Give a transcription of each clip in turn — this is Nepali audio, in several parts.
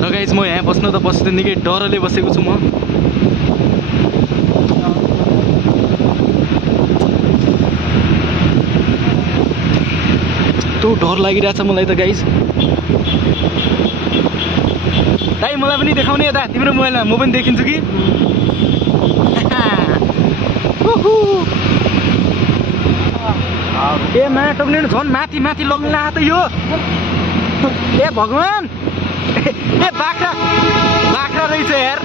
र गाइज म यहाँ बस्न त बस्छु निकै डरले बसेको छु म। त्यो डर लागिरहेछ मलाई त गाइज। दाइ मलाई पनि देखाउने यता तिम्रो मोबाइलमा, म पनि देखिन्छु कि। ए माटोक्ने झन् माथि माथि लग्न आएको त यो। ए भगवान, ए बाख्रा बाख्रा रहेछ यार।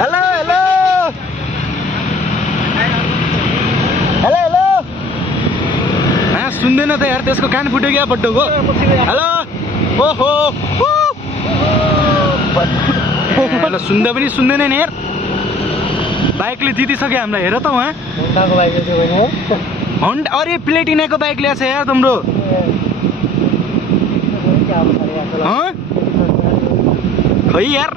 Hello hello hello hello. सुन्दैन त यार, त्यसको कान फुट्यो क्या बड्डोको। हेलो ओहो हेलो, सुन्दा पनि सुन्दैन नि यार। बाइकले जितिसक्यो हामीलाई, हेर त उहाँ होन्डा। अरे प्लेटिनाको बाइक ल्याएछ यार तिम्रो। खै यार,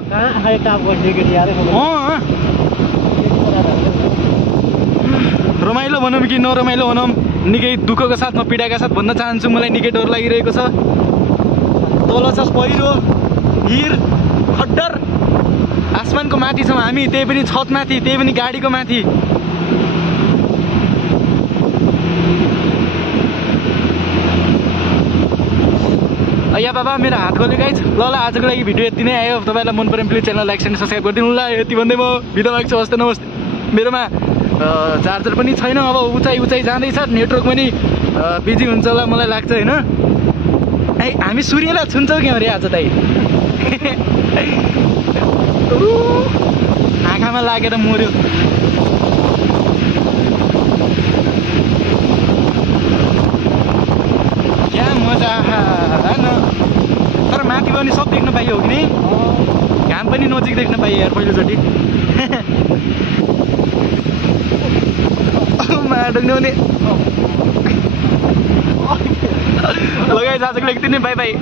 रमाइलो भनौँ कि नरमाइलो भनौँ, निकै दुःखको साथमा पीडाका साथ भन्न चाहन्छु। मलाई निकै डर लागिरहेको छ। तल छ पहिरो, हिर, खड्डर, आसमानको माथि छौँ हामी, त्यही पनि छत माथि, त्यही पनि गाडीको माथि। या बाबा मेरो हात गल्यो गाइज। ल आजको लागि भिडियो यति नै आयो। तपाईँलाई मन पऱ्यो please channel like and subscribe गरिदिनु ल। यति भन्दै म बिदा माग्छु। हस् त, नमस्ते। मेरोमा चार्जर पनि छैन, अब उचाइ जाँदैछ, नेटवर्क पनि बिजी हुन्छ होला मलाई लाग्छ होइन। ए हामी सूर्यलाई छुन्छौँ क्या अरे आज दाइ। आँखामा लागेर मर्यो। क्या मजा न। तर माथि पनि सब देख्न पाइयो हो कि नि, घाम पनि नजिक देख्न पाइयो यार पहिलोचोटि। माडुङ्ने भने लगाइ आजको लागि यति नै, बाई बाई।